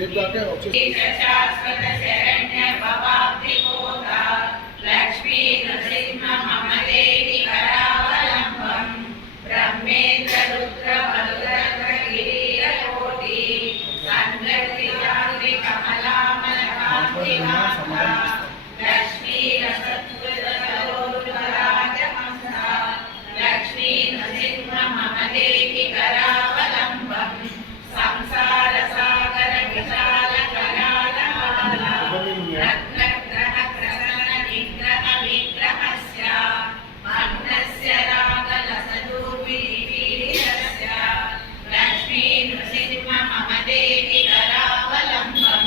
लेपाके शाश्वत शरण्य भवाब्धि कोदा लक्ष्मी नृसिंह मम देहि करावलंबं ब्रह्मेन्द्र रुद्र मरुद्र गिरिकोटि संगतियाग्नि कमलामलकान्ति माता लक्ष्मी रसत्वराजमस्ता लक्ष्मी नृसिंह मम देहि करावलंबं संसार सागर विशाल करालमाला रत्नग्रह प्रसन्न निग्रह विग्रहस्य मग्नस्य रागलसदूर्मिपीडितस्य लक्ष्मी नृसिंह मम देहि करावलंबं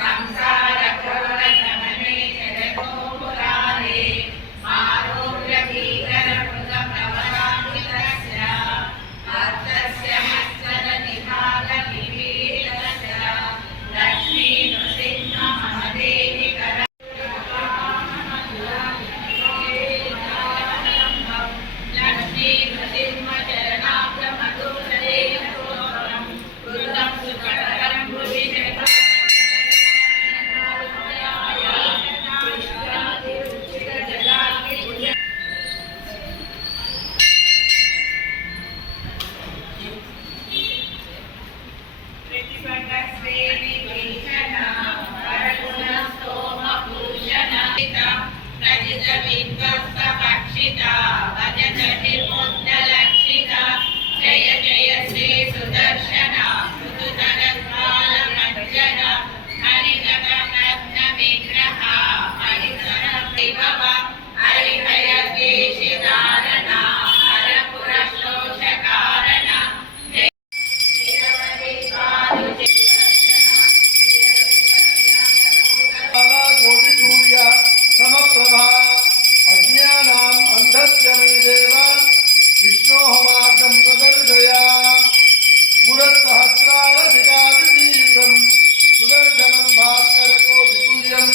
संसार घोरगमने जगतो पुरारे मारोग्य भीकर मृगप्रवरान्वितस्य अर्थस्य मत्सर निभाग निपीडितस्य लक्ष्मी नृसिंह मम देहि करावलंबं लक्ष्मी नृसिंह चरणाब्जमधुसरेण स्तोत्रं कृतं सुकरं भुवि जय जय श्री सुदर्शन ऋतुधरद्वाल मज्जन हरिगणरत्न विग्रह हरिधर विभव हरिहय देशिधारण हरपुर शोषकारण कोटि सूर्य समप्रभा अज्ञानाम् अंधस्य मे देव विष्णोः मार्गं प्रदर्शय पुरःसहस्रावधिकादितीव्रं सुदर्शनं भास्करकोटितुल्यं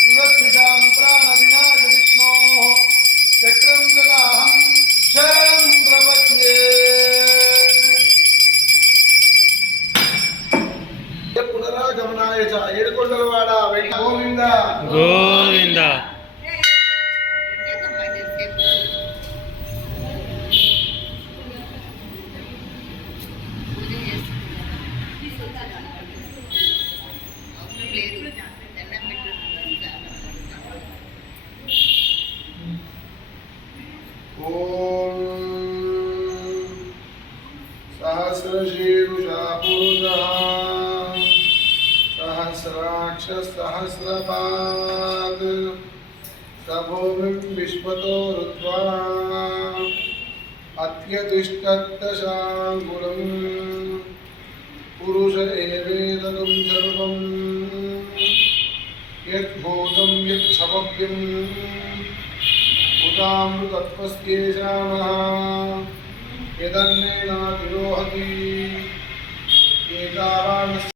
सुरद्विषां प्राणविनाश विष्णोः चक्रं तदाहं शरणं प्रपद्ये पुनरागमनाय च ఏడుకొండలవాడ వెంకట గోవింద గోవింద ఓం सहस्रशीर्षा पुरुषः सहस्राक्ष सहस्रपाद सभूमिं विश्वतो ऋत्वा अत्यतिष्ठत्तशाङ्कुलं पुरुष एवेदं सर्वं यद्भूतं यच्छवव्यम् उदामृतत्वस्येषामः यदन्नेनातिरोहति एतावान्